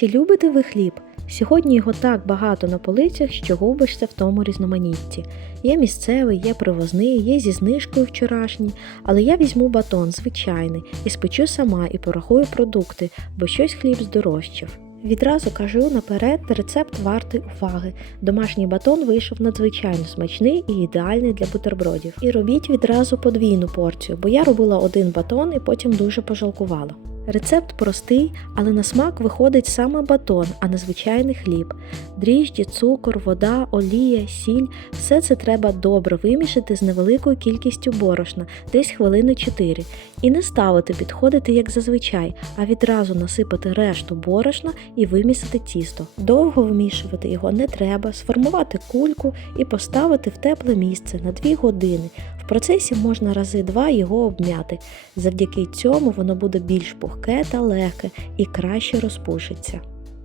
Чи любите ви хліб? Сьогодні його так багато на полицях, що губишся в тому різноманітті. Є місцевий, є привозний, є зі знижкою вчорашній, але я візьму батон звичайний і спечу сама і порахую продукти, бо щось хліб здорожчав. Відразу кажу наперед, рецепт вартий уваги. Домашній батон вийшов надзвичайно смачний і ідеальний для бутербродів. І робіть відразу подвійну порцію, бо я робила один батон і потім дуже пожалкувала. Рецепт простий, але на смак виходить саме батон, а не звичайний хліб. Дріжджі, цукор, вода, олія, сіль все це треба добре вимішати з невеликою кількістю борошна, десь хвилини 4. І не ставити підходити як зазвичай, а відразу насипати решту борошна і вимісити тісто. Довго вимішувати його не треба, сформувати кульку і поставити в тепле місце на 2 години. В процесі можна рази два його обмяти. Завдяки цьому воно буде більш пухке та легке і краще розпушиться.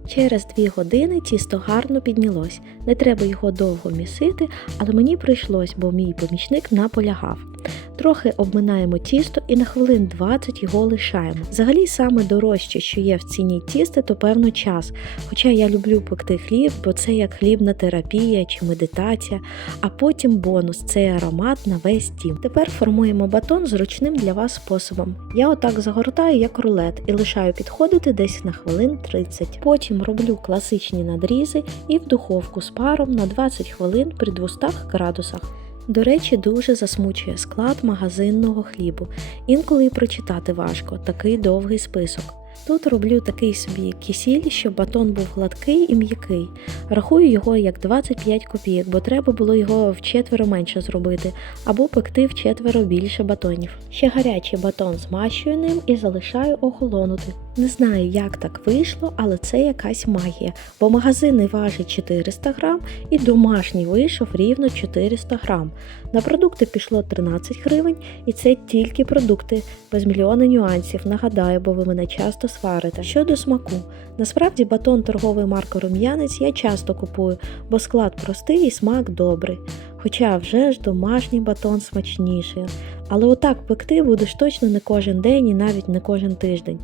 Через дві години тісто гарно піднялось. Не треба його довго місити, але мені прийшлось, бо мій помічник наполягав. Трохи обминаємо тісто і на хвилин 20 його лишаємо. Взагалі саме дорожче, що є в ціні тіста, то певно час. Хоча я люблю пекти хліб, бо це як хлібна терапія чи медитація, а потім бонус цей аромат на весь дім. Тепер формуємо батон зручним для вас способом. Я отак загортаю як рулет і лишаю підходити десь на хвилин 30. Потім роблю класичні надрізи і в духовку з паром на 20 хвилин при 200 градусах. До речі, дуже засмучує склад магазинного хлібу. Інколи і прочитати важко, такий довгий список. Тут роблю такий собі кисіль, щоб батон був гладкий і м'який. Рахую його як 25 копійок, бо треба було його вчетверо менше зробити, або пекти вчетверо більше батонів. Ще гарячий батон змащую ним і залишаю охолонути. Не знаю, як так вийшло, але це якась магія, бо магазинний важить 400 грам і домашній вийшов рівно 400 грам. На продукти пішло 13 гривень, і це тільки продукти, без мільйона нюансів. Нагадаю, бо ви мене часто сварите. Щодо смаку, насправді батон торгової марки Рум'янець я часто купую, бо склад простий і смак добрий. Хоча вже ж домашній батон смачніший. Але отак пекти будеш точно не кожен день і навіть не кожен тиждень.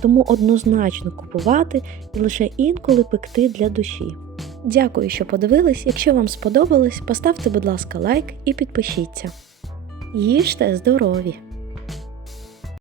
Тому однозначно купувати і лише інколи пекти для душі. Дякую, що подивились. Якщо вам сподобалось, поставте, будь ласка, лайк і підпишіться. Їжте здорові!